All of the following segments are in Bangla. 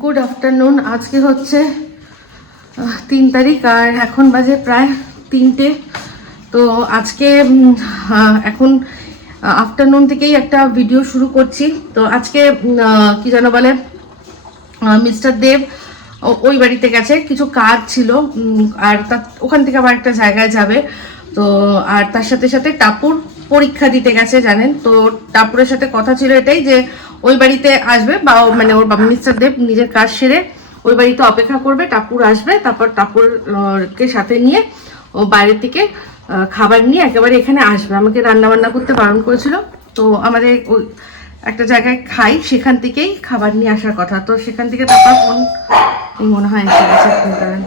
গুড আফটারনুন আজকে হচ্ছে তিন তারিখ আর এখন বাজে প্রায় তিনটে। তো আজকে এখন আফটারনুন থেকেই একটা ভিডিও শুরু করছি। তো আজকে কি যেন বলে মিস্টার দেব ওই বাড়িতে গেছে। কিছু কাজ ছিল আর তার ওখান থেকে আবার একটা জায়গায় যাবে। তো, আর তার সাথে সাথে টাপুর পরীক্ষা দিতে গেছে, জানেন? তো টাপুরের সাথে কথা ছিল এটাই যে ওই বাড়িতে আসবে বা মানে ওর বাবা মিস্টার দেব নিজের কাজ সেরে ওই বাড়িতে অপেক্ষা করবে টাপুর আসবে তারপর টাপুর আহ, কে সাথে নিয়ে ও বাইরের থেকে খাবার নিয়ে একেবারে এখানে আসবে। আমাকে রান্না বান্না করতে বারণ করেছিল। তো আমাদের ওই একটা জায়গায় খাই সেখান থেকেই খাবার নিয়ে আসার কথা। তো সেখান থেকে তারপর ফোন মনে হয় এসে গেছে ফোন করেন।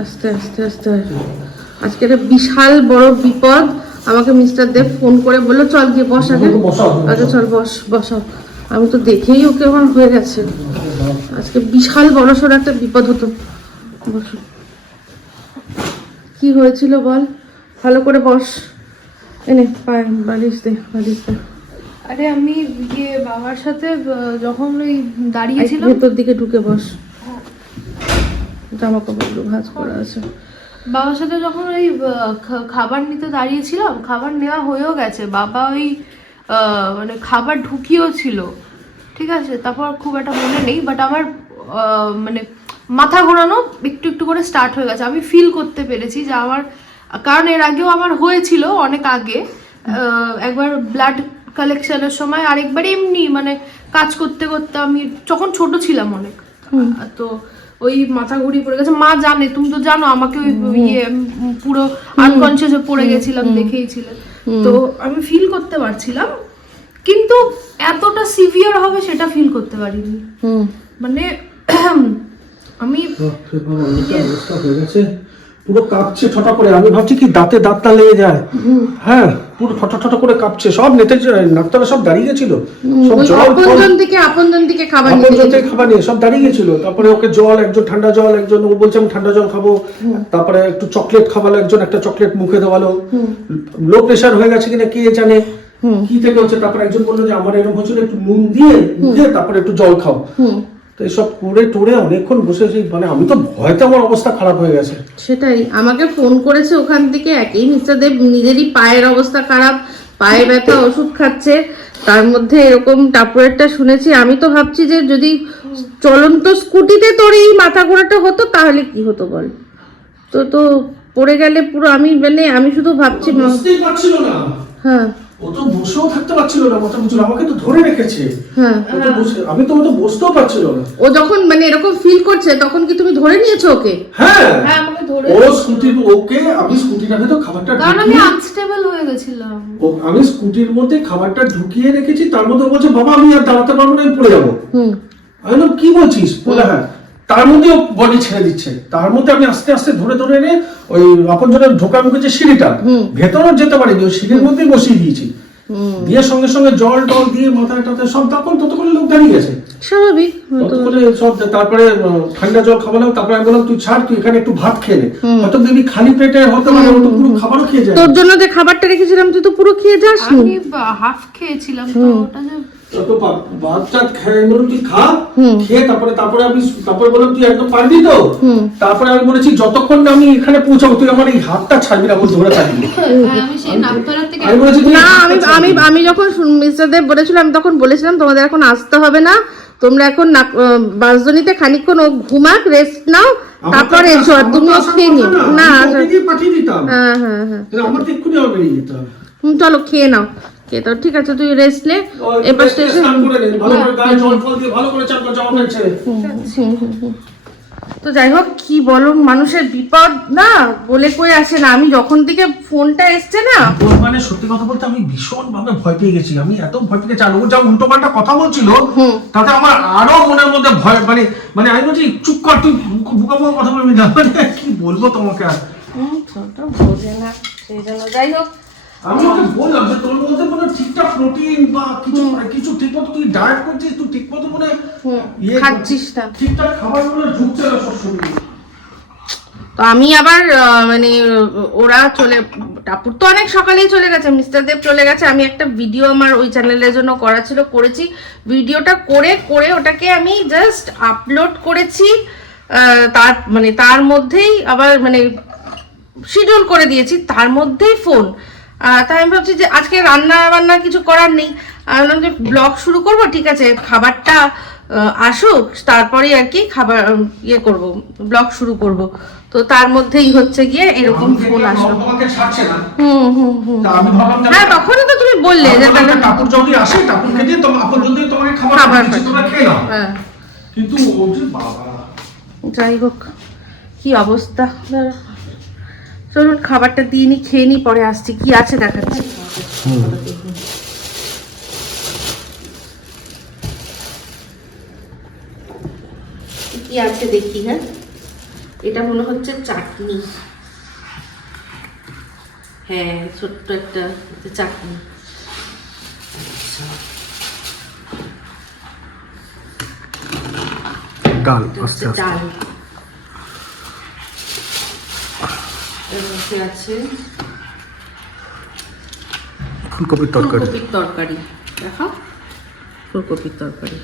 আস্তে আস্তে আস্তে আস্তে। আজকে একটা বিশাল বড় বিপদ। আমাকে মিস্টার দেব ফোন করে বলল চল গিয়ে বস আগে। আচ্ছা চল বস বসাও আমি তো দেখেই ওকে আমার হয়ে গেছে। আজকে বিশাল বড় সড় একটা বিপদ হতো। বসো। কি হয়েছিল বল? ভালো করে বস। এনে পায়ে বালিশ দে বালিশ দে। আরে আমি গিয়ে বাবার সাথে যখন ওই দাঁড়িয়েছিলাম। ভেতর দিকে ঢুকে বস। জামা কাপড়গুলো ভাঁজ করা আছে। বাবার সাথে যখন ওই খাবার নিতে দাঁড়িয়েছিলাম খাবার নেওয়া হয়েও গেছে বাবা ওই মানে খাবার ঢুকিয়েও ছিল। ঠিক আছে তারপর খুব একটা মনে নেই বাট আমার মানে মাথা ঘোরানো একটু একটু করে স্টার্ট হয়ে গেছে। আমি ফিল করতে পেরেছি যে আমার কারণ এর আগেও আমার হয়েছিল অনেক আগে একবার ব্লাড কালেকশনের সময় আরেকবার এমনি মানে কাজ করতে করতে আমি যখন ছোট ছিলাম অনেক তো ওই মাথা ঘুরিয়ে পড়ে গেছে। মা জানে তুমি তো জানো আমাকে ওই ইয়ে পুরো আনকনসিয়াসে পড়ে গেছিলাম দেখেইছিলে। তো আমি ফিল করতে পারছিলাম কিন্তু এতটা সিভিয়ার হবে সেটা ফিল করতে পারিনি। হুম। মানে আমি অবস্থা হয়ে গেছে। পুরো কাঁপছে ছটা করে। আমি ভাবছি কি দাঁতে দাঁত না লেগে যায়? হ্যাঁ পুরো ছটা ছটা করে কাঁপছে। সব নেতে নাকতলা সব দাঁড়িয়ে গেছিল। সব জল আপনজন থেকে আপনজন থেকে খাবার নিতে আপনজন থেকে খাবার নিয়ে সব দাঁড়িয়ে গেছিল। তারপরে ওকে জল একজন ঠান্ডা জল একজন ও বলছে আমি ঠান্ডা জল খাব। তারপরে একটু চকলেট খাওয়ালো একজন একটা চকলেট মুখে দেওয়ালো। লো প্রেশার হয়ে গেছে কিনা কে জানে? কি থেকে হচ্ছে? তারপরে একজন বলল যে আমার এরকম হচ্ছিল একটু নুন দিয়ে দিয়ে তারপরে একটু জল খাও। তো এইসব করে টোরে অনেকক্ষণ বসে আছি মানে আমি তো ভয়তে আমার অবস্থা খারাপ হয়ে গেছে। সেটাই আমাকে ফোন করেছে ওখান থেকে একই মিস্টার দেব নিজেরই পায়ের অবস্থা খারাপ পায়ে ব্যথা ওষুধ খাচ্ছে তার মধ্যে এরকম টাপুরেরটা শুনেছি আমি তো ভাবছি যে যদি চলন্ত স্কুটিতে তোর এই মাথা ঘোরাটা হতো তাহলে কি হতো বল? তো তো পড়ে গেলে পুরো আমি মানে আমি শুধু ভাবছি হ্যাঁ। ও তো বসেও থাকতে পারছিল না মাথা বুঝলো আমাকে তো ধরে রেখেছে। হ্যাঁ। ও তো বসে আমি তো তো বসতেও পারছিল না। ও যখন মানে এরকম ফিল করছে তখন কি তুমি ধরে নিয়েছো ওকে? হ্যাঁ। হ্যাঁ আমাকে ধরে ও স্কুটির ওকে আমি স্কুটির ভেতর খাবারটা কারণ আমি আনস্টেবল হয়ে গেছিলাম। ও আমি স্কুটির মধ্যে খাবারটা ঢুকিয়ে রেখেছি তার মধ্যে ও বলছে বাবা আমি আর দাঁড়াতে পারব না আমি পড়ে যাব। হুম। আমি বললাম কি বলছিস? বলে হ্যাঁ। তার মধ্যে বডি ছেড়ে দিচ্ছে। তার মধ্যে আমি আস্তে আস্তে ধরে ধরে এনে ওই আপন জনের ঢোকার মুখে যে সিঁড়িটা ভেতরেও যেতে পারিনি ওই সিঁড়ির মধ্যেই বসিয়ে দিয়েছি। দিয়ে সঙ্গে সঙ্গে জল টল দিয়ে মাথায় টাথায় সব তখন ততক্ষণ লোক দাঁড়িয়ে গেছে। স্বাভাবিক ততক্ষণে সব তারপরে ঠান্ডা জল খাওয়ালাম তারপরে আমি বললাম তুই ছাড় তুই এখানে একটু ভাত খেয়ে নে। হয়তো বেবি খালি পেটে হতে পারে ও তো পুরো খাবারও খেয়ে যায়। তোর জন্য যে খাবারটা রেখেছিলাম তুই তো পুরো খেয়ে যাস আমি হাফ খেয়েছিলাম তো ওটা যে তো ভাত টাত বললাম তুই খা খেয়ে তারপরে তারপরে আমি তারপরে বললাম তুই একদম পারবি তো? তারপরে আমি বলেছি যতক্ষণ না আমি এখানে পৌঁছাবো তুই আমার এই হাতটা ছাড়বি না বলে ধরে থাকবি হ্যাঁ, আমি সেই নাকতলা থেকে আমি বলেছি না আমি আমি আমি যখন মিস্টার দেব বলেছিল আমি তখন বলেছিলাম তোমাদের এখন আসতে হবে না তোমরা এখন বাসজনিতে খানিকক্ষণ ও ঘুমাক রেস্ট নাও আমার তারপর এসো আর আমার তুমিও তো খেয়ে নিও। না দিতাম। হ্যাঁ হ্যাঁ হ্যাঁ। আমার চলো খেয়ে নাও। খেয়ে তো ঠিক আছে তুই রেস্ট নে এবার স্টেশন স্নান করে নে, ভালো করে গায়ে জল ফল দিয়ে ভালো করে চান জামা প্যান্ট ছেড়ে। তো যাই হোক কি মানুষের বিপদ না বলে কই আসে না। আমি যখন থেকে ফোনটা এসছে না। মানে সত্যি কথা বলতে আমি ভীষণ ভাবে ভয় পেয়ে গেছি। আমি এত ভয় পেয়ে গেছি। আর ও যা উল্টো পাল্টা কথা বলছিল তাতে আমার আরও মনের মধ্যে ভয় মানে মানে আমি বলছি চুপ কর তুই বুকা বুকা কথা বলবি না। মানে কি বলব তোমাকে আর? ছোট বোঝে না সেই জন্য। যাই হোক আমি ওকে বললাম যে তোর মধ্যে কোনো ঠিকঠাক প্রোটিন বা কিছু কিছু ঠিক মতো তুই ডায়েট করছিস তুই ঠিক মতো মানে ইয়ে খাচ্ছিস না ঠিকঠাক খাবারগুলো ঢুকছে না সব তো আমি আবার মানে ওরা চলে টাপুর তো অনেক সকালেই চলে গেছে মিস্টার দেব চলে গেছে। আমি একটা ভিডিও আমার ওই চ্যানেলের জন্য করা ছিল করেছি। ভিডিওটা করে করে ওটাকে আমি জাস্ট আপলোড করেছি তার মানে তার মধ্যেই আবার মানে শিডিউল করে দিয়েছি তার মধ্যেই ফোন তাই আমি ভাবছি যে আজকে রান্না বান্না কিছু করার নেই। আমি যে ব্লগ শুরু করব ঠিক আছে? খাবারটা আসুক তারপরে আর কি খাবার ইয়ে করব ব্লগ শুরু করব। তো তার মধ্যেই হচ্ছে গিয়ে এরকম ফোন আসলো। হুম হুম হুম। হ্যাঁ তখনই তো তুমি বললে যে তাহলে টাপুর যদি আসে টাপুরকে দিয়ে তোমার আপন যদি তোমাকে খাবার তোমরা খেয়ে নাও। হ্যাঁ। কিন্তু ও যে বাবা। যাই হোক কি অবস্থা? দাঁড়া। চলুন খাবারটা দিয়ে নি খেয়ে নি পরে আসছি। কি আছে দেখাচ্ছি। কি আছে দেখি হ্যাঁ? এটা মনে হচ্ছে চাটনি। হ্যাঁ ছোট্ট একটা চাটনি। ডাল ডাল। এর মধ্যে আছে? ফুলকপির ফুলকপির তরকারি। দেখাও ফুলকপির তরকারি।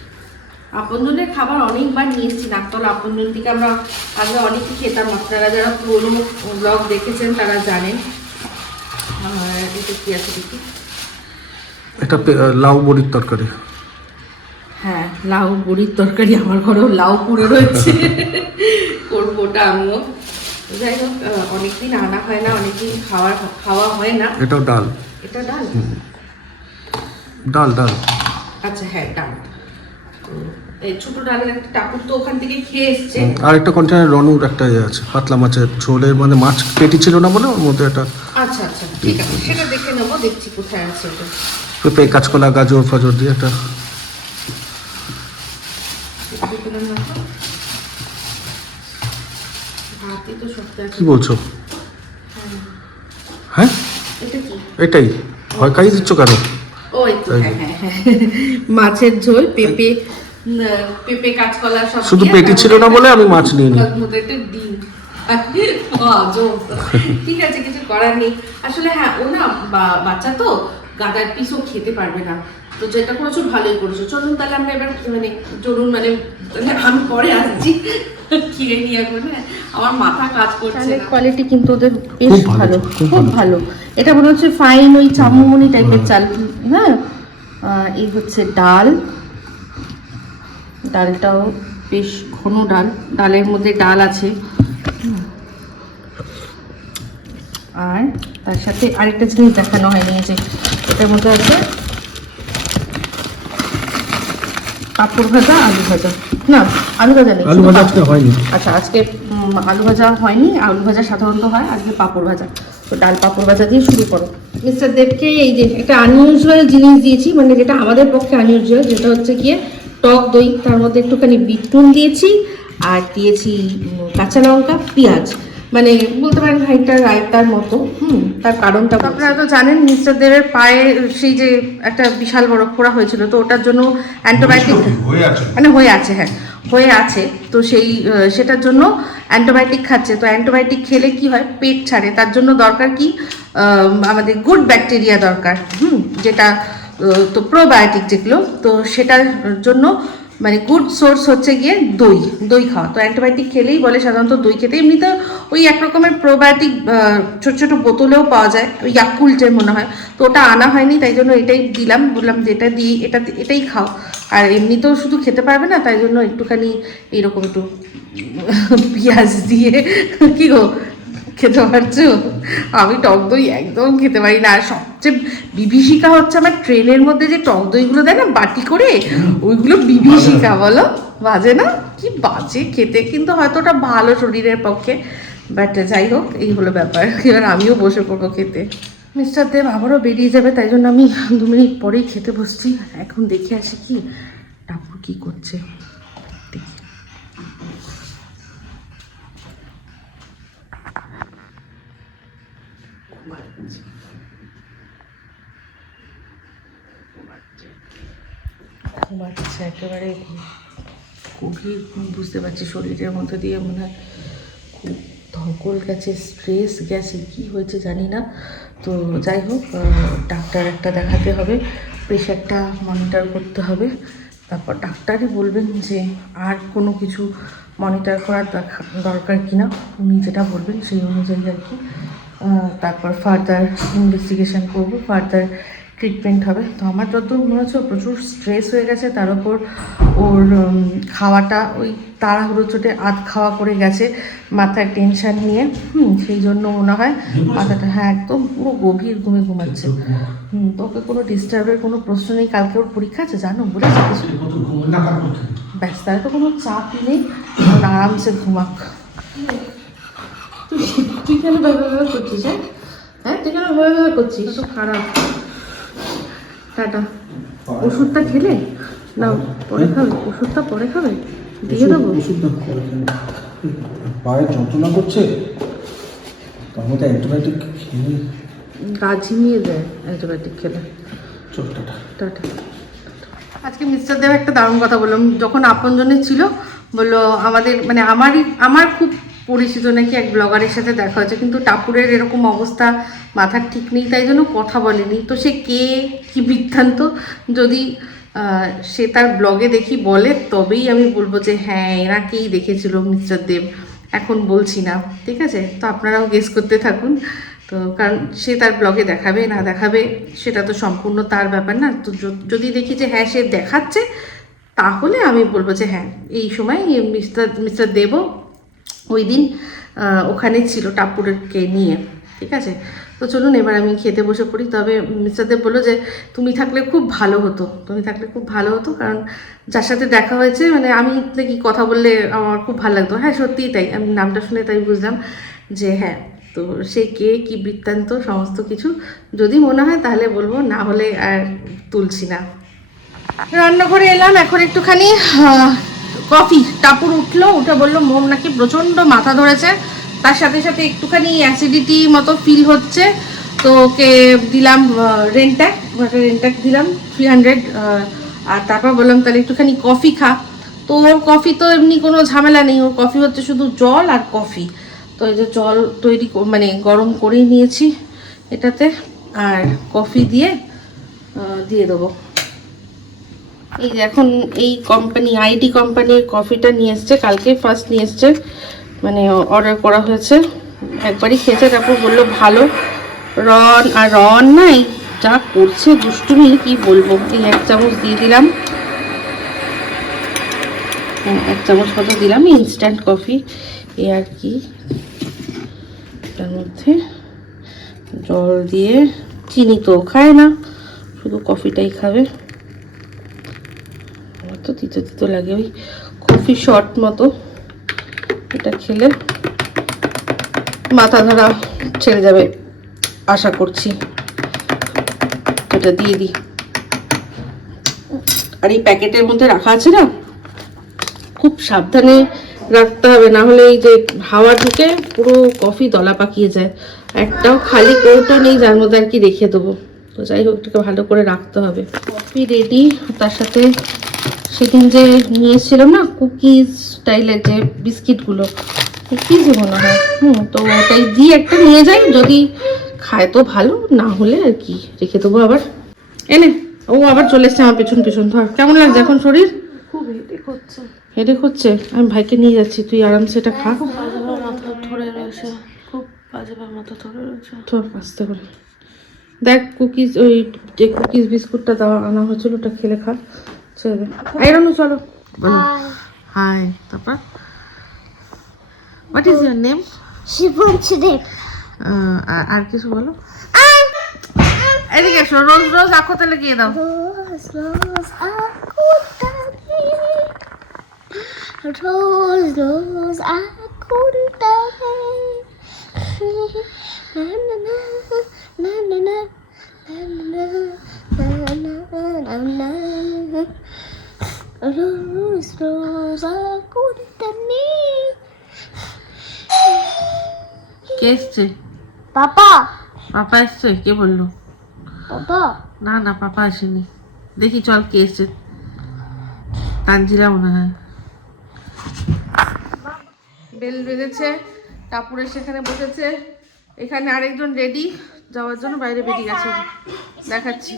আপনজনের খাবার অনেকবার নিয়ে এসেছি নাকতলা আপনজন থেকে আমরা আগে অনেকই খেতাম। আপনারা যারা পুরোনো ব্লগ দেখেছেন তারা জানেন। এটা কি আছে দেখি। এটা লাউ বড়ির তরকারি। হ্যাঁ লাউ বড়ির তরকারি আমার ঘরেও লাউ পুড়ে রয়েছে। করব ওটা আমিও। যাই হোক অনেকদিন আনা হয় না অনেকদিন খাওয়া খাওয়া হয় না। এটাও ডাল। এটা ডাল? ডাল ডাল। আচ্ছা হ্যাঁ ডাল। এই ছোট ডালের একটা তো ওখান থেকে খেয়ে এসছে। আর একটা কন্টেনার রনুর একটা ইয়ে আছে পাতলা মাছের ঝোলের মানে মাছ পেটি ছিল না বলে ওর মধ্যে একটা আচ্ছা আচ্ছা ঠিক আছে সেটা দেখে নেব দেখছি কোথায় আছে ওটা পেঁপে কাঁচকলা গাজর ফাজর দিয়ে একটা এটা দেখে নেন না তো। কি বলছো? হ্যাঁ? এটাই। ভয় খাইয়ে দিচ্ছ কেন? হ্যাঁ হ্যাঁ হ্যাঁ মাছের ঝোল পেঁপে পেঁপে কাঁচকলা সব শুধু পেটি ছিল না বলে আমি মাছ নিয়ে নিই ডিম। ঠিক আছে কিছু করার নেই। আসলে হ্যাঁ ও না বাচ্চা তো গাদার পিসও খেতে পারবে না। তো যেটা করেছ ভালোই করেছ। চলুন তাহলে আমরা এবার মানে চলুন মানে তাহলে আমি পরে আসছি। কিনে নিয়ে এখন হ্যাঁ? আমার মাথা কাজ করছে কোয়ালিটি কিন্তু ওদের বেশ ভালো, খুব ভালো। এটা মনে হচ্ছে ফাইন ওই চামুমনি টাইপের চাল হ্যাঁ এই হচ্ছে ডাল। ডালটাও বেশ ঘন ডাল। ডালের মধ্যে ডাল আছে। হুম। আর তার সাথে আরেকটা জিনিস দেখানো হয়নি যে এটার মধ্যে আছে পাঁপড় ভাজা আলু ভাজা। না আলু ভাজা নেই আলু ভাজা আজকে হয়নি। আচ্ছা আজকে আলু ভাজা হয়নি আলু ভাজা সাধারণত হয় আজকে পাঁপড় ভাজা। তো ডাল পাঁপড় ভাজা দিয়ে শুরু করো। মিস্টার দেবকে এই যে একটা আনইউজুয়াল জিনিস দিয়েছি মানে যেটা আমাদের পক্ষে আনইউজুয়াল যেটা হচ্ছে গিয়ে টক দই তার মধ্যে একটুখানি বিটুন দিয়েছি আর দিয়েছি কাঁচা লঙ্কা পেঁয়াজ। মানে বলতে পারেন খানিকটা রায়তার মতো হুম তার কারণটা আপনারা তো জানেন মিস্টার দেবের পায়ে সেই যে একটা বিশাল বড় ফোড়া হয়েছিল তো ওটার জন্য অ্যান্টিবায়োটিক হয়ে আছে। মানে হয়ে আছে হ্যাঁ হয়ে আছে তো সেই সেটার জন্য অ্যান্টিবায়োটিক খাচ্ছে। তো অ্যান্টিবায়োটিক খেলে কি হয়? পেট ছাড়ে তার জন্য দরকার কি? আমাদের গুড ব্যাকটেরিয়া দরকার হুম যেটা তো প্রোবায়োটিক যেগুলো তো সেটার জন্য মানে গুড সোর্স হচ্ছে গিয়ে দই দই খাওয়া। তো অ্যান্টিবায়োটিক খেলেই বলে সাধারণত দই খেতে। এমনিতে ওই এক রকমের প্রোবায়োটিক ছোট ছোট বোতলেও পাওয়া যায়, ওই ইয়াকুল্টের মনে হয়। তো ওটা আনা হয়নি, তাই জন্য এটাই দিলাম। বললাম যে এটা দিই, এটা এটাই খাও। আর এমনিতেও শুধু খেতে পারবে না, তাই জন্য একটুখানি এইরকম একটু পেঁয়াজ দিয়ে, কি গো? খেতে পারছ? আমি টক দই একদম খেতে পারি না। আর সবচেয়ে বিভীষিকা হচ্ছে আমার ট্রেনের মধ্যে যে টক দইগুলো দেয় না বাটি করে ওইগুলো বিভীষিকা বলো? বাজে না? কি বাজে খেতে কিন্তু হয়তো ওটা ভালো শরীরের পক্ষে। বাট যাই হোক এই হলো ব্যাপার। এবার আমিও বসে পড়ব খেতে। মিস্টার দেব আবারও বেরিয়ে যাবে তাই জন্য আমি দু মিনিট পরেই খেতে বসছি। এখন দেখে আসি কি টাপুর কি করছে। ঘুমাচ্ছে একেবারে। ঘুম, বুঝতে পারছি শরীরের মধ্যে দিয়ে মনে হয় খুব ধকল গেছে স্ট্রেস গেছে, কি হয়েছে জানি না। তো যাই হোক ডাক্তার একটা দেখাতে হবে, প্রেশারটা মনিটর করতে হবে। তারপর ডাক্তারই বলবেন যে আর কোনো কিছু মনিটর করার দরকার কিনা, উনি যেটা বলবেন সেই অনুযায়ী আর কি। তারপর ফার্দার ইনভেস্টিগেশন করব ফার্দার ট্রিটমেন্ট হবে। তো আমার যতদূর মনে হচ্ছে প্রচুর স্ট্রেস হয়ে গেছে তার উপর ওর খাওয়াটা ওই তাড়াহুড়ো চোটে আধ খাওয়া করে গেছে মাথায় টেনশন নিয়ে। হুম সেই জন্য মনে হয় মাথাটা হ্যাঁ একদম পুরো গভীর ঘুমে ঘুমাচ্ছে। হুম তোকে কোনো ডিস্টার্বের কোনো প্রশ্ন নেই। কালকে ওর পরীক্ষা আছে জানো বলেছে কিছু? ব্যাস তাহলে তো কোনো চাপই নেই। আরামসে ঘুমাক। তুই কেন ব্যবহার করছিস হ্যাঁ? হ্যাঁ তুই কেন ব্যবহার করছিস? তো খারাপ। টাটা। ওষুধটা খেলে? না পরে খাবে। ওষুধটা পরে খাবে? দিয়ে দেবো। ওষুধটা পরে। পায়ে যন্ত্রণা করছে? তার মধ্যে অ্যান্টিবায়োটিক খেয়ে গা ঝিমিয়ে দেয় অ্যান্টিবায়োটিক খেলে। চল টাটা। টাটা। আজকে মিস্টার দেব একটা দারুণ কথা বললাম যখন আপনজনের ছিল বলল আমাদের মানে আমারই আমার খুব পরিচিত নাকি এক ব্লগারের সাথে দেখা হয়েছে, কিন্তু টাপুরের এরকম অবস্থা মাথার ঠিক নেই, তাই জন্য কথা বলেনি। তো সে কে? কি বৃত্তান্ত? যদি সে তার ব্লগে দেখি বলে, তবেই আমি বলব যে হ্যাঁ এনাকেই দেখেছিল মিস্টার দেব, এখন বলছি না, ঠিক আছে? তো আপনারাও গেস করতে থাকুন। তো কারণ সে তার ব্লগে দেখাবে, না দেখাবে, সেটা তো সম্পূর্ণ তার ব্যাপার না। তো যদি দেখি যে হ্যাঁ সে দেখাচ্ছে, তাহলে আমি বলব যে হ্যাঁ এই সময় মিস্টার মিস্টার দেবও ওই দিন ওখানে ছিল টাপুরকে নিয়ে, ঠিক আছে? তো চলুন, এবার আমি খেতে বসে পড়ি। তবে মিস্টার দেব বলল যে, তুমি থাকলে খুব ভালো হতো, তুমি থাকলে খুব ভালো হতো, কারণ যার সাথে দেখা হয়েছে মানে আমি নাকি কথা বললে আমার খুব ভালো লাগতো। হ্যাঁ সত্যিই তাই, আমি নামটা শুনে তাই বুঝলাম যে হ্যাঁ তো সে কে, কি বৃত্তান্ত, সমস্ত কিছু যদি মনে হয় তাহলে বলব, না হলে আর তুলছি না। রান্নাঘরে এলাম, এখন একটুখানি কফি। টাপুর উঠল, উঠে বলল, মোম নাকি প্রচণ্ড মাথা ধরেছে। তার সাথে সাথে একটুখানি অ্যাসিডিটি মতো ফিল হচ্ছে। তো ওকে দিলাম রেন্ট্যাক রেন্ট্যাক দিলাম থ্রি হান্ড্রেড আর তারপর বললাম, তাহলে একটুখানি কফি খা। তো ওর কফি তো এমনি কোনো ঝামেলা নেই। ওর কফি হচ্ছে শুধু জল আর কফি। তো এই যে জল তৈরি মানে গরম করেই নিয়েছি এটাতে। আর কফি দিয়ে দিয়ে দেবো। এই এখন এই কোম্পানি আইডি কোম্পানির কফিটা নিয়ে এসছে কালকে ফার্স্ট নিয়ে এসছে। মানে অর্ডার করা হয়েছে। একবারই খেয়েছে তারপর বলল ভালো। রন আর রন নাই? যা করছে দুষ্টুমি কি বলব? এই এক চামচ দিয়ে দিলাম। হ্যাঁ, এক চামচ কত দিলাম ইনস্ট্যান্ট কফি এ আর কি? তার মধ্যে জল দিয়ে চিনি তো খায় না শুধু কফিটাই খাবে। তো তিতো তিতো লাগে ওই কফি শট মতো। এটা খেলে মাথা ধরা ছেড়ে যাবে, আশা করছি। এটা দিয়ে দিই। আর এই প্যাকেটের মধ্যে রাখা আছে না? খুব সাবধানে রাখতে হবে, না হলে এই যে হাওয়া ঢুকে পুরো কফি দলা পাকিয়ে যায়। একটাও খালি কৌটো নেই, যার মধ্যে আর কি রেখে দেবো। তো যাই হোক, এটাকে ভালো করে রাখতে হবে। কফি রেডি তার সাথে সেদিন যে নিয়ে এসেছিলাম না কুকিজ স্টাইলের যে বিস্কিটগুলো কুকিজ মনে হয়। হুম তো ওটাই দিয়ে একটা নিয়ে যাই যদি খায় তো ভালো না হলে আর কি রেখে দেবো আবার। এনে ও আবার চলে এসছে আমার পেছন পেছন ধর কেমন লাগছে এখন শরীর? খুব হেডেক হচ্ছে। আমি ভাইকে নিয়ে যাচ্ছি তুই আরামসে এটা খা। বাজেবার মাথা ধরে রয়েছে। খুব বাজেবার মাথা ধরে রয়েছে। তো আস্তে করে। দেখ কুকিজ ওই যে কুকিজ বিস্কুটটা দেওয়া আনা হয়েছিল ওটা খেলে খা। ছেড়ে দে এই রানু চলো বলো হাই তারপর what is your name Shivam Sudeb আর কিছু বলো এদিকে এসো রোজ রোজ আঁকোতে লাগিয়ে দাও রোজ রোজ রোজ রোজ না না না না না না না না না রোজ রোজ কে এসছে? পাপা। পাপা এসছে? কে বলল? পাপা। না না পাপা আসেনি। দেখি চল কে এসছে? তানজিরা মনে হয়। বেল বেজেছে টাপুরে সেখানে বসেছে। এখানে আরেকজন রেডি যাওয়ার জন্য বাইরে বেরিয়ে গেছে। দেখাচ্ছি।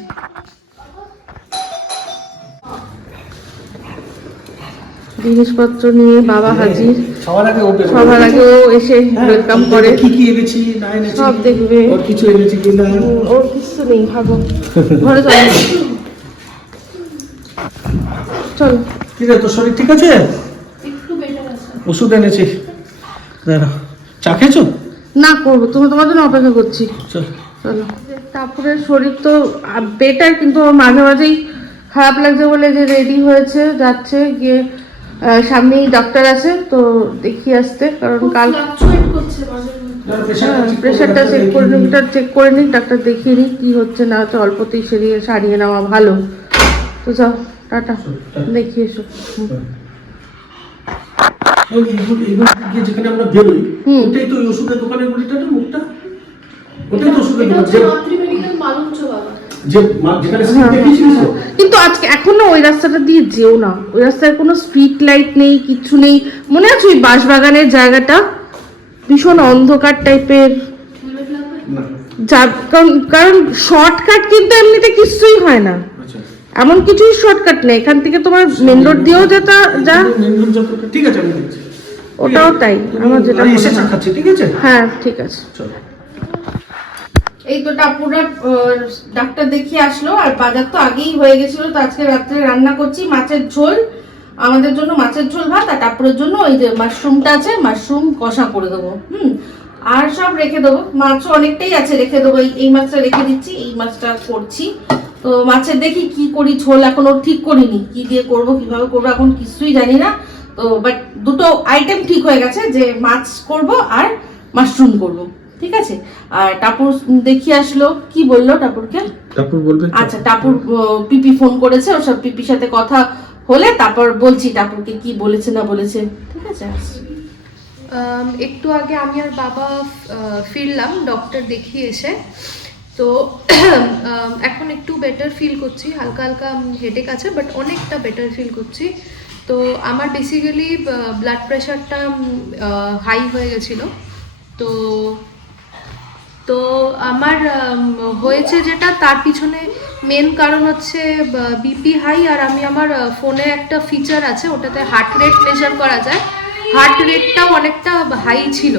জিনিসপত্র নিয়ে বাবা হাজির। সবার আগে ও সবার আগে ও এসে হ্যাঁ, ওয়েলকাম করে। কি কি এনেছি না এনেছি সব দেখবে। ওর কিছু এনেছি কি না ওর কিছু নেই ভাগো। ঘরে চলো। চলো। কি রে তোর শরীর ঠিক আছে? একটু বেটার আছে। ওষুধ এনেছি। দাঁড়া। চা খেয়েছো? না করব। তুমি তোমার জন্য অপেক্ষা করছি। চল। চলো। তারপরে শরীর তো বেটার কিন্তু মাঝে মাঝেই খারাপ লাগছে বলে যে রেডি হয়েছে যাচ্ছে গিয়ে সামনেই ডাক্তার আছে তো দেখিয়ে আসতে কারণ কাল প্রেশারটা চেক করে নিই চেক করে নিই ডাক্তার দেখিয়ে নিই কি হচ্ছে না হচ্ছে অল্পতেই সেরিয়ে সারিয়ে নেওয়া ভালো। তো যাও টাটা দেখিয়ে এসো। যেখানে আমরা বেরোই হুম। ওটাই তো ওই ওষুধের দোকানের গুলিটা না মুখটা? ওটাই তো যে যেখানে হ্যাঁ, দেখিয়েছিলিস তো? কিন্তু আজকে এখন না ওই রাস্তাটা দিয়ে যেও না। ওই রাস্তায় কোনো স্ট্রিট লাইট নেই কিছু নেই। মনে আছে ওই বাঁশবাগানের জায়গাটা? ভীষণ অন্ধকার টাইপের কারণ কারণ শর্টকাট কিন্তু এমনিতে কিছুই হয় না। আচ্ছা। এমন কিছুই শর্টকাট নেই। এখান থেকে তোমার মেন রোড দিয়েও যেটা যা ঠিক আছে ওটাও তাই। আমার যেটা হয়। ঠিক আছে? হ্যাঁ ঠিক আছে। চলো। এই তো টাপুরা ডাক্তার দেখিয়ে আসলো, আর বাজার তো আগেই হয়ে গেছিল, তো আজকে রাত্রে রান্না করছি মাছের ঝোল, আমাদের জন্য মাছের ঝোল ভাত, আর টাপুরের জন্য ওই যে মাশরুমটা আছে, মাশরুম কষা করে দেবো, হুম, আর সব রেখে দেবো, মাছও অনেকটাই আছে, রেখে দেবো, এই- মাছটা রেখে দিচ্ছি, এই মাছটা করছি, তো মাছের দেখি কি করি, ঝোল এখনও ঠিক করিনি, কি দিয়ে করব, কীভাবে করব, এখন কিছুই জানি না, তো বাট দুটো আইটেম ঠিক হয়ে গেছে, যে মাছ করব আর মাশরুম করব। ঠিক আছে? আর টাপুর দেখিয়ে আসলো। কি বলল টাপুরকে? তারপর বলবে আচ্ছা টাপুর পিপি ফোন করেছে ওর সব পিপির সাথে কথা হলে তারপর বলছি টাপুরকে কি বলেছে না বলেছে ঠিক আছে? একটু আগে আমি আর বাবা ফিরলাম ডক্টর দেখিয়ে এসে। তো এখন একটু বেটার ফিল করছি হালকা হালকা হেডেক আছে বাট অনেকটা বেটার ফিল করছি। তো আমার বেসিক্যালি ব্লাড প্রেশারটা হাই হয়ে গেছিল। তো তো আমার হয়েছে যেটা, তার পিছনে মেন কারণ হচ্ছে বিপি হাই আর আমি আমার ফোনে একটা ফিচার আছে, ওটাতে হার্ট রেট মেজার করা যায়। হার্ট রেটটাও অনেকটা হাই ছিল।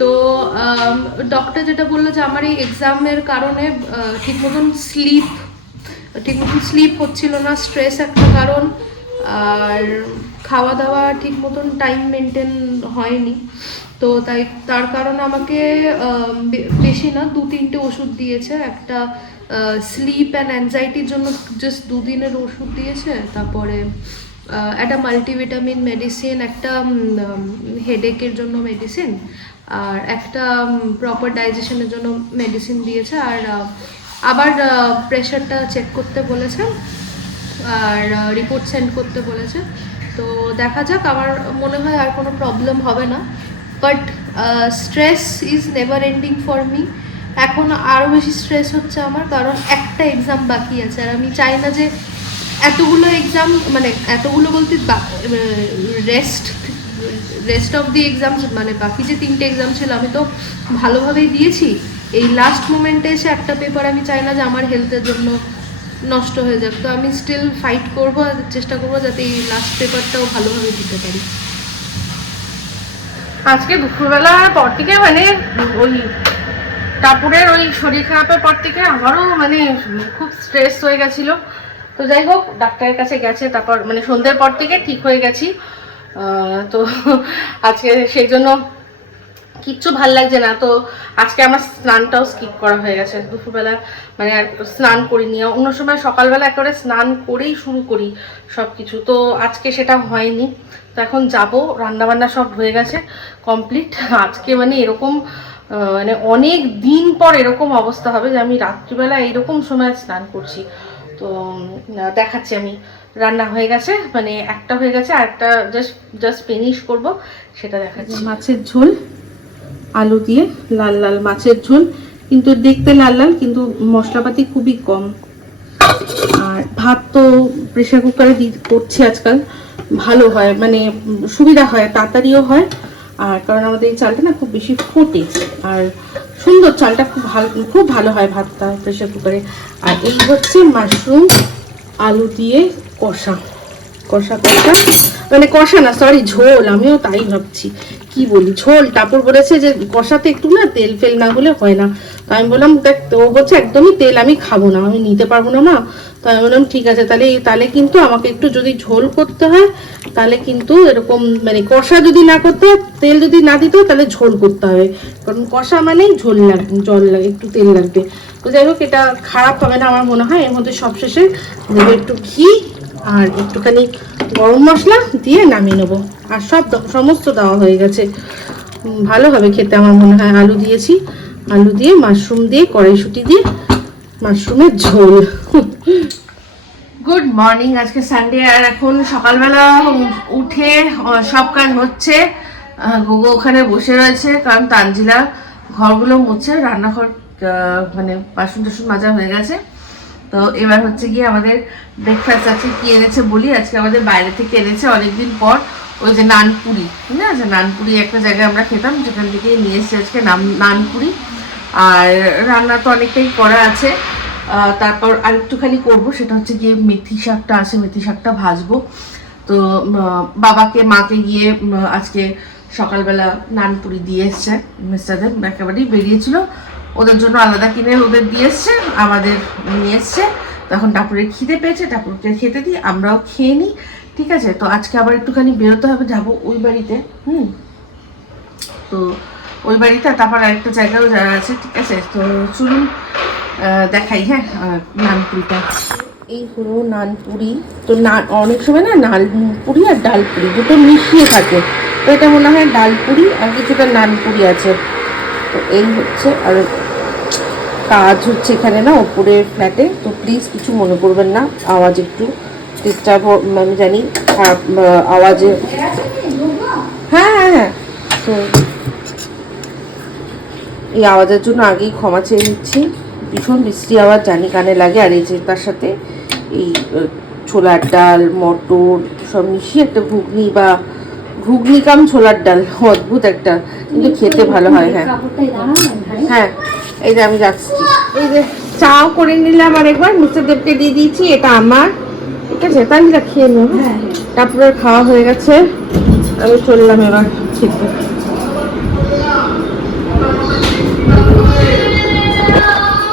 তো ডক্টর যেটা বলল যে, আমার এই এক্সামের কারণে ঠিক মতন স্লিপ ঠিক মতন স্লিপ হচ্ছিল না স্ট্রেস একটা কারণ, আর খাওয়া দাওয়া ঠিক মতন টাইম মেনটেন হয়নি। তো তাই, তার কারণে আমাকে বেশি না, দু তিনটে ওষুধ দিয়েছে। একটা স্লিপ অ্যান্ড অ্যাংজাইটির জন্য জাস্ট দুদিনের ওষুধ দিয়েছে। তারপরে একটা মাল্টিভিটামিন মেডিসিন একটা হেডেকের জন্য মেডিসিন আর একটা প্রপার ডাইজেশনের জন্য মেডিসিন দিয়েছে। আর আবার প্রেশারটা চেক করতে বলেছে, আর রিপোর্ট সেন্ড করতে বলেছে। তো দেখা যাক, আমার মনে হয় আর কোনো প্রবলেম হবে না। But stress is never ending for me এখন আরও বেশি স্ট্রেস হচ্ছে আমার, কারণ একটা এক্সাম বাকি আছে। আর আমি চাই না যে এতগুলো এক্সাম মানে এতগুলো বলতে rest rest of the exam মানে বাকি যে তিনটে এক্সাম ছিল আমি তো ভালোভাবেই দিয়েছি। এই লাস্ট মোমেন্টে এসে একটা পেপার আমি চাই না যে আমার হেলথের জন্য নষ্ট হয়ে যাক। তো আমি স্টিল ফাইট করব, চেষ্টা করব যাতে এই লাস্ট পেপারটাও ভালোভাবে দিতে পারি। আজকে দুপুরবেলার পর থেকে মানে ওই টাপুরের ওই শরীর খারাপের পর থেকে আমারও মানে খুব স্ট্রেস হয়ে গেছিল। তো যাই হোক, ডাক্তারের কাছে গেছে, তারপর মানে সন্ধ্যের পর থেকে ঠিক হয়ে গেছি। তো আজকে সেই জন্য কিচ্ছু ভালো লাগছে না। তো আজকে আমার স্নানটাও স্কিপ করা হয়ে গেছে। দুপুরবেলা মানে আর স্নান করিনি। অন্য সময় সকালবেলা একেবারে স্নান করেই শুরু করি সব কিছু তো আজকে সেটা হয়নি। তো এখন যাব। রান্নাবান্না সব হয়ে গেছে কমপ্লিট আজকে মানে এরকম মানে অনেক দিন পর এরকম অবস্থা হবে যে আমি রাত্রিবেলা এইরকম সময় স্নান করছি। তো দেখাচ্ছি আমি। রান্না হয়ে গেছে। মানে একটা হয়ে গেছে। আর একটা জাস্ট জাস্ট ফিনিশ করব। সেটা দেখাচ্ছি। মাছের ঝোল। আলু দিয়ে লাল লাল মাছের ঝোল। কিন্তু দেখতে লাল লাল, কিন্তু মশলাপাতি খুবই কম। আর ভাত তো প্রেশার কুকারে করছি আজকাল। ভালো হয় মানে সুবিধা হয়, তাড়াতাড়িও হয়। আর কারণ আমাদের এই চালটা না খুব বেশি ফোটে। আর সুন্দর চালটা, খুব ভালো খুব ভালো হয় ভাতটা প্রেশার কুকারে আর এই হচ্ছে মাশরুম আলু দিয়ে কষা। কষা কষা। মানে কষা না সরি ঝোল, আমিও তাই ভাবছি। কি বলি? ঝোল, তারপর বলেছে যে কষাতে একটু না তেল ফেল না হলে হয় না। তো আমি বললাম, দেখ, তো বলছে একদমই তেল আমি খাব না, আমি নিতে পারব না মা। তো আমি বললাম, ঠিক আছে, তাহলে তাহলে কিন্তু আমাকে একটু যদি ঝোল করতে হয়, তাহলে কিন্তু এরকম মানে কষা যদি না করতে তেল যদি না দিতে তাহলে ঝোল করতে হবে। কারণ কষা মানেই ঝোল লাগবে জল লাগে, একটু তেল লাগবে। তো যাই হোক, এটা খারাপ হবে না আমার মনে হয়। এর মধ্যে সবশেষে একটু ঘি আর একটুখানি গরম মশলা দিয়ে নামিয়ে নেব। আর সব সমস্ত দেওয়া হয়ে গেছে। ভালো হবে খেতে আমার মনে হয়। আলু দিয়েছি। আলু দিয়ে মাশরুম দিয়ে, কড়াইশুটি দিয়ে, মাশরুমের ঝোল। Good morning. আজকে সানডে আর এখন সকালবেলা উঠে সব কাজ হচ্ছে। গোগো ওখানে বসে রয়েছে, কারণ তানজিলা ঘরগুলো মুছে, রান্নাঘর মানে বাসন টাসন মাজা হয়ে গেছে। তো এবার হচ্ছে গিয়ে আমাদের ব্রেকফাস্ট আছে, কি এনেছে বলি? আজকে আমাদের বাইরে থেকে এনেছে অনেকদিন পর ওই যে নানপুরি, ঠিক আছে? নানপুরি একটা জায়গায় আমরা খেতাম, যেখান থেকে নিয়ে এসেছে আজকে নাম, নানপুরি। আর রান্না তো অনেকটাই করা আছে। তারপর আরেকটুখানি করব, সেটা হচ্ছে গিয়ে মেথি শাকটা আছে, মেথি শাকটা ভাজবো। তো বাবাকে, মাকে গিয়ে আজকে সকালবেলা নানপুরি দিয়ে এসছে, মিস্টারদের, একেবারেই বেরিয়েছিল। ওদের জন্য আলাদা কিনে ওদের দিয়ে আমাদের নিয়ে এসছে তখন টাপুরের খিদে পেয়েছে টাপুরকে খেতে দিই, আমরাও খেয়ে নিই, ঠিক আছে? তো আজকে আবার একটুখানি বেরোতে হবে, যাব ওই বাড়িতে, হুম? তো ওই বাড়িতে, তারপর আরেকটা জায়গাও যারা আছে, ঠিক আছে? তো চলুন দেখাই হ্যাঁ নানপুরিটা। এই হলো নানপুরি। তো না, অনেক সময় না নানপুরি আর ডালপুরি, দুটো মিশিয়ে থাকে। তো এটা মনে হয় ডালপুরি আর কিছুটা নানপুরি আছে। তো এই হচ্ছে। আর কাজ হচ্ছে এখানে না ওপরের ফ্ল্যাটে। তো প্লিজ কিছু মনে করবেন না। আওয়াজ একটু ডিস্টার্ব আমি জানি আওয়াজে। হ্যাঁ হ্যাঁ হ্যাঁ। তো এই আওয়াজের জন্য আগেই ক্ষমা চেয়ে নিচ্ছি। ভীষণ বৃষ্টি আওয়াজ, জানি কানে লাগে। আর এই যে তার সাথে এই ছোলার ডাল, মটর, সব মিশিয়ে একটা ঘুগনি বা ঘুগনি কাম ছোলার ডাল। অদ্ভুত একটা। কিন্তু খেতে ভালো হয় হ্যাঁ। হ্যাঁ এই যে আমি যাচ্ছি। এই যে চাও করে নিলাম আর একবার মিস্টার দেবকে দিয়ে দিয়েছি এটা আমার। ঠিক আছে তাই খেয়ে নেব। তারপরে খাওয়া হয়ে গেছে। আমি চললাম এবার খেতে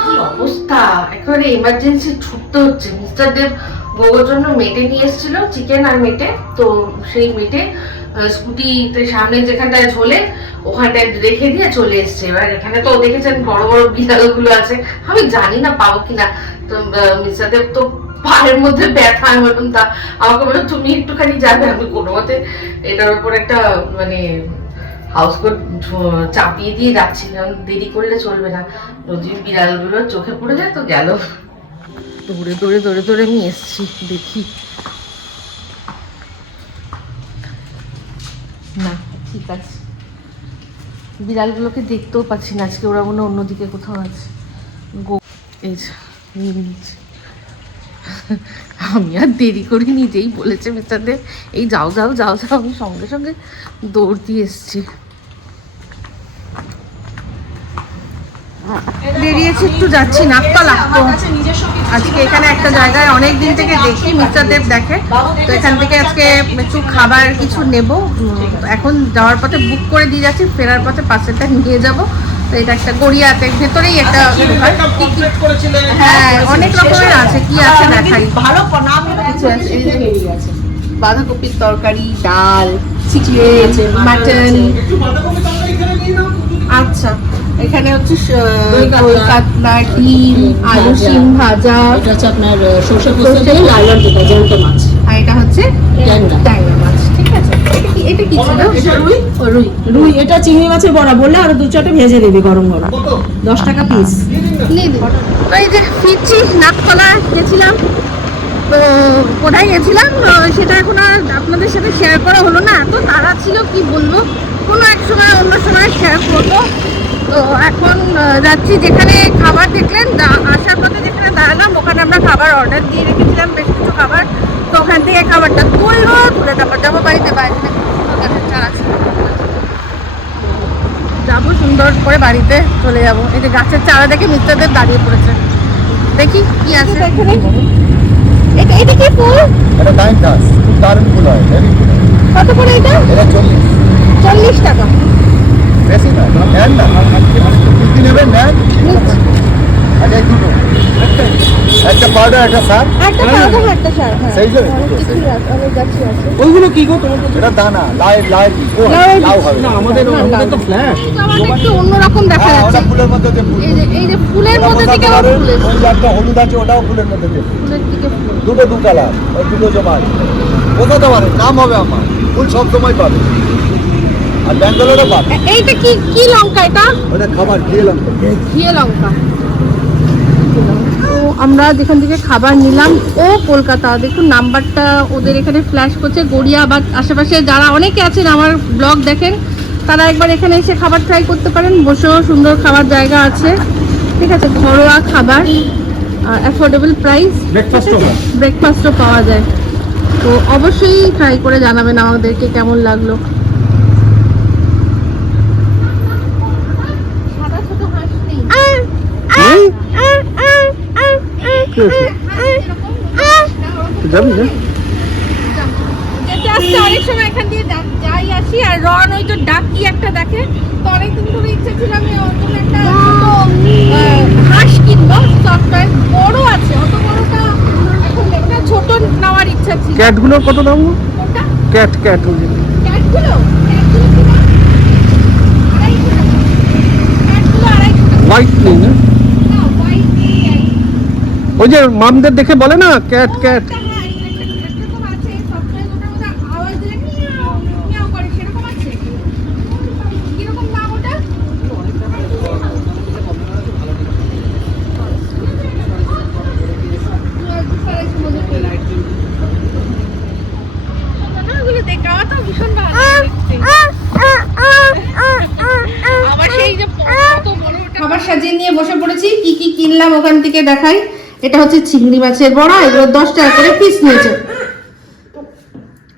কি অবস্থা? একেবারে এমার্জেন্সি ছুটতে হচ্ছে। মিস্টার দেব বউর জন্য মেটে নিয়ে এসেছিল চিকেন আর মেটে। তো সেই মেটে স্কুটিতে সামনে যেখানটায় ঝোলে, ওখানটায় রেখে দিয়ে চলে এসছে। এবার এখানে তো দেখেছেন বড় বড় বিড়ালগুলো আছে। আমি জানি না পাবো কিনা। তো মিস্টার দেব তো পায়ের মধ্যে ব্যথা আমি বললাম তা আমাকে বলল, তুমি একটুখানি যাবে। আমি কোনো মতে এটার উপর একটা মানে হাউস কোট চাপিয়ে দিয়ে যাচ্ছি। কারণ দেরি করলে চলবে না। যদি বিড়ালগুলো চোখে পড়ে যায় তো গেল। দৌড়ে দৌড়ে দৌড়ে দৌড়ে আমি এসছি, দেখি। না, ঠিক আছে। বিড়ালগুলোকে দেখতেও পাচ্ছি না, আজকে ওরা মনে অন্যদিকে কোথাও আছে। গো, এই। আমি আর দেরি করি নিজেই বলেছে মিস্টার দেব এই যাও যাও যাও যাও, আমি সঙ্গে সঙ্গে দৌড় দিয়ে এসছি। বেরিয়েছি একটু যাচ্ছি নাকতলা তো আজকে এখানে একটা জায়গায় অনেক দিন থেকে দেখি মিস্টার দেব দেখে। তো এখান থেকে আজকে একটু খাবার কিছু নেব। এখন যাওয়ার পথে বুক করে দিয়ে যাচ্ছি ফেরার পথে পাশেরটা নিয়ে যাব। তো এটা একটা গড়িয়াতে ভেতরেই একটা হ্যাঁ অনেক রকমের আছে কি আছে দেখাই। কিছু আছে। বাঁধাকপির তরকারি ডাল চিকেন মাটন। আচ্ছা। এখানে হচ্ছে দই কাতলা। ডিম আলু শিম ভাজা। এটা হচ্ছে আপনার সর্ষে পোস্ত দিয়ে লাইলন যেটা জ্যান্ত মাছ। আর এটা হচ্ছে ট্যাংরা। ট্যাংরা মাছ ঠিক আছে? এটা কি এটা রুই? রুই। রুই এটা চিংড়ি মাছের বড়া। বললে আরও দু চারটে ভেজে দিবি গরম গরম। দশ টাকা পিস তো এই যে ফিরছি নাকতলা গেছিলাম। তো কোথায় গেছিলাম? সেটা এখন আর আপনাদের সাথে শেয়ার করা হলো না। এত তাড়া ছিল কি বলব? কোনো এক সময় অন্য সময় শেয়ার করব। তো এখন যাচ্ছি যেখানে খাবার দেখলেন আসার পথে যেখানে দাঁড়ালাম ওখানে আমরা খাবার অর্ডার দিয়ে রেখেছিলাম বেশ কিছু খাবার। তো ওখান থেকে খাবারটা তুলবো তুলে তারপর যাব বাড়িতে বাড়িতে করব। সুন্দর করে বাড়িতে চলে যাব। এই যে গাছের চারা দেখে মিস্টারদের দাঁড়িয়ে পড়েছে। দেখি কি আছে। এটা এটা কি ফুল? এটা নাইন দাস খুব দারুণ ফুল হয়। কত করে এটা? এটা চল্লিশ। চল্লিশ টাকা। বেশি না নেন না। কি নেবেন নেন আচ্ছা দুটো। একটা পাউডার একটা সার একটা পাউডার একটা সার সেই জন্য অনেক কিছুই আছে অনেক গাছই আছে। ওইগুলো কি গো তোমার এটা দানা লাই লাই লাউ হবে। না আমাদের আমাদের তো ফ্ল্যাট একটু অন্যরকম দেখা হ্যাঁ ওটা যাচ্ছে ফুলের মধ্যে ফুল। এই যে ফুলের ওটা মধ্যে থেকে আবার ফুল ওই একটা হলুদ আছে ওটাও ফুলের মধ্যে দিয়ে ফুলের দিকে ফুল। দুটো দু কালার ওই দুটো জমা আছে কোথাতে পারে নাম হবে আমার। ফুল সব সময় পাবে। আর ব্যাঙ্গালোরও পাবে এইটা কি কি লঙ্কা এটা? ওটা খাবার খেয়েলাম তো ঘিয়ে লঙ্কা। আমরা যেখান থেকে খাবার নিলাম ও কলকাতা। দেখুন নাম্বারটা ওদের এখানে ফ্ল্যাশ করছে। গড়িয়া বা আশেপাশে যারা অনেকে আছেন আমার ব্লগ দেখেন তারা একবার এখানে এসে খাবার ট্রাই করতে পারেন। বসেও সুন্দর খাবার জায়গা আছে। ঠিক আছে ঘরোয়া খাবার অ্যাফোর্ডেবল প্রাইস ব্রেকফাস্টও পাওয়া যায়। তো অবশ্যই ট্রাই করে জানাবেন আমাদেরকে কেমন লাগল সাদা ছোট হাঁস নেই এখান দিয়ে যাই আর রন ওই ডাক একটা দেখে তো অনেকদিন ধরে ইচ্ছা ছিল আমি একটা হাঁস বড় আছে অত বড়টা একটা ছোট নেওয়ার ইচ্ছা ছিল কত দাম ক্যাট ক্যাট ক্যাটগুলো। হোয়াইট নেই না ওই যে মামদের দেখে বলে না ক্যাট ক্যাট। খাবার সাজিয়ে নিয়ে বসে পড়েছি কি কি কিনলাম ওখান থেকে দেখাই। এটা হচ্ছে চিংড়ি মাছের বড়া এগুলো দশ টাকা করে পিস নিয়েছে।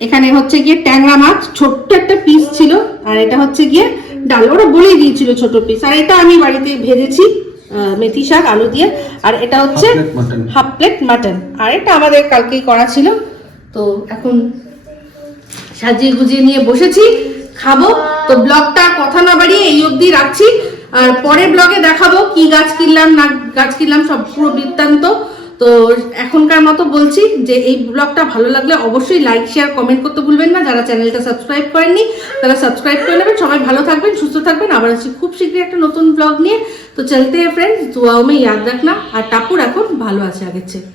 এখানে হচ্ছে গিয়ে ট্যাংরা মাছ ছোট্ট একটা পিস ছিল আর এটা হচ্ছে গিয়ে ডাল। ওরা বলেই দিয়েছিল ছোট পিস আর এটা আমি বাড়িতে ভেজেছি মেথি শাক আলু দিয়ে আর এটা হচ্ছে। হাফ প্লেট মাটন আর এটা আমাদের কালকেই করা ছিল। তো এখন সাজিয়ে গুজিয়ে নিয়ে বসেছি খাব। তো ব্লগটা কথা না বাড়িয়ে এই অবধি রাখছি। আর পরের ব্লগে দেখাবো কি গাছ কিনলাম, না গাছ কিনলাম, সব পুরো বৃত্তান্ত। তো এখনকার মতো বলছি যে এই ব্লগটা ভালো লাগলে অবশ্যই লাইক শেয়ার কমেন্ট করতে ভুলবেন না। যারা চ্যানেলটা সাবস্ক্রাইব করেননি, তারা সাবস্ক্রাইব করে নেবেন। সবাই ভালো থাকবেন, সুস্থ থাকবেন। আবার আসছি খুব শীঘ্রই একটা নতুন ব্লগ নিয়ে। তো চলতে ফ্রেন্ডস দুয়াও মে, ইয়াদ রাখনা আর টাপুর এখন ভালো আছে আগের চেয়ে।